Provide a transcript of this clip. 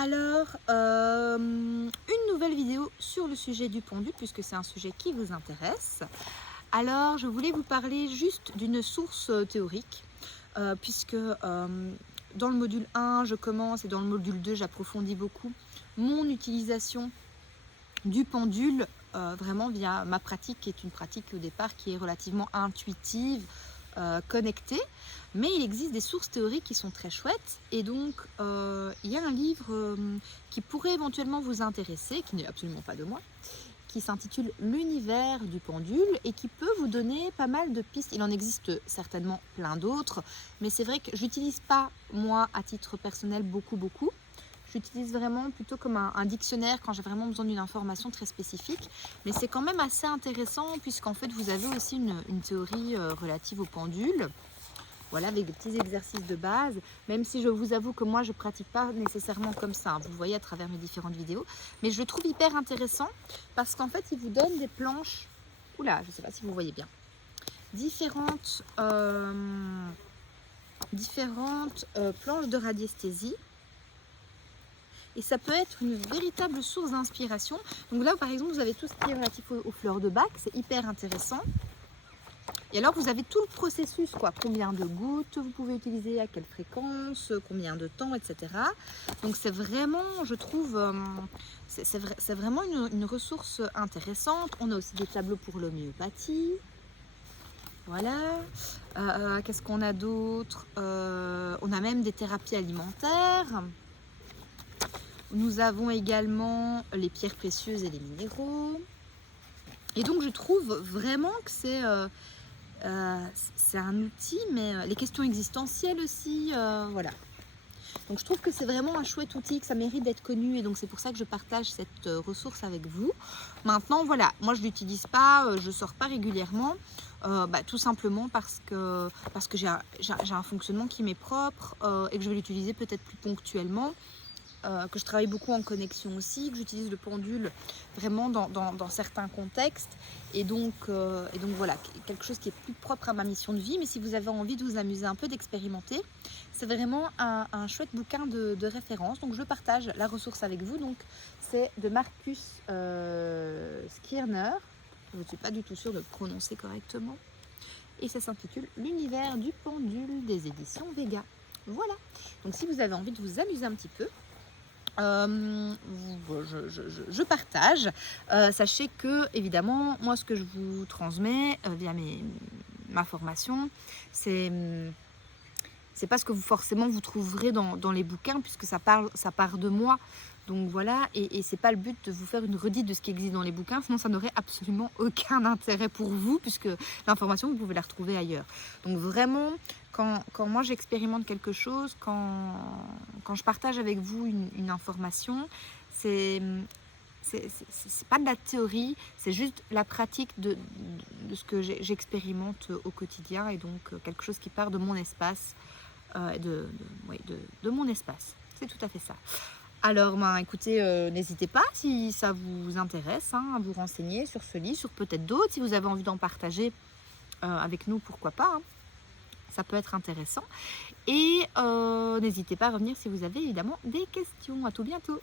Alors, une nouvelle vidéo sur le sujet du pendule, puisque c'est un sujet qui vous intéresse. Alors, je voulais vous parler juste d'une source théorique, puisque dans le module 1, je commence, et dans le module 2, j'approfondis beaucoup mon utilisation du pendule, vraiment via ma pratique, qui est une pratique au départ qui est relativement intuitive, connectée. Mais il existe des sources théoriques qui sont très chouettes, et donc il y a un livre qui pourrait éventuellement vous intéresser, qui n'est absolument pas de moi, qui s'intitule L'univers du pendule et qui peut vous donner pas mal de pistes. Il en existe certainement plein d'autres, mais c'est vrai que j'utilise pas, moi, à titre personnel, beaucoup. J'utilise vraiment plutôt comme un dictionnaire quand j'ai vraiment besoin d'une information très spécifique. Mais c'est quand même assez intéressant, puisqu'en fait, vous avez aussi une théorie relative au pendule. Voilà, avec des petits exercices de base, même si je vous avoue que moi, je ne pratique pas nécessairement comme ça, hein, vous le voyez à travers mes différentes vidéos. Mais je le trouve hyper intéressant, parce qu'en fait, il vous donne des planches, oula, je ne sais pas si vous voyez bien, différentes planches de radiesthésie. Et ça peut être une véritable source d'inspiration. Donc là, par exemple, vous avez tout ce qui est relatif aux fleurs de bac, c'est hyper intéressant. Et alors, vous avez tout le processus, quoi. Combien de gouttes vous pouvez utiliser, à quelle fréquence, combien de temps, etc. Donc, c'est vraiment, je trouve, c'est vraiment une ressource intéressante. On a aussi des tableaux pour l'homéopathie. Voilà. Qu'est-ce qu'on a d'autre? On a même des thérapies alimentaires. Nous avons également les pierres précieuses et les minéraux. Et donc, je trouve vraiment que c'est un outil, mais les questions existentielles aussi, voilà. Donc je trouve que c'est vraiment un chouette outil, que ça mérite d'être connu, et donc c'est pour ça que je partage cette ressource avec vous. Maintenant, voilà, moi je ne l'utilise pas, je ne sors pas régulièrement, tout simplement parce que j'ai un fonctionnement qui m'est propre, et que je vais l'utiliser peut-être plus ponctuellement. Que je travaille beaucoup en connexion aussi, que j'utilise le pendule vraiment dans certains contextes, et donc voilà, quelque chose qui est plus propre à ma mission de vie. Mais si vous avez envie de vous amuser un peu, d'expérimenter, c'est vraiment un chouette bouquin de référence. Donc je partage la ressource avec vous. Donc c'est de Marcus Stirner, je ne suis pas du tout sûre de le prononcer correctement, et ça s'intitule L'univers du pendule, des éditions Vega. Voilà, donc si vous avez envie de vous amuser un petit peu, je partage. Sachez que, évidemment, moi, ce que je vous transmets via ma formation, c'est pas ce que vous forcément vous trouverez dans les bouquins, puisque ça part de moi. Donc voilà, et c'est pas le but de vous faire une redite de ce qui existe dans les bouquins, sinon ça n'aurait absolument aucun intérêt pour vous, puisque l'information, vous pouvez la retrouver ailleurs. Donc vraiment, quand moi j'expérimente quelque chose, quand je partage avec vous une information, c'est pas de la théorie, c'est juste la pratique de ce que j'expérimente au quotidien, et donc quelque chose qui part de mon espace, de mon espace. C'est tout à fait ça. Alors, écoutez, n'hésitez pas, si ça vous intéresse, hein, à vous renseigner sur ce livre, sur peut-être d'autres. Si vous avez envie d'en partager avec nous, pourquoi pas, hein. Ça peut être intéressant. Et n'hésitez pas à revenir si vous avez évidemment des questions. À tout bientôt.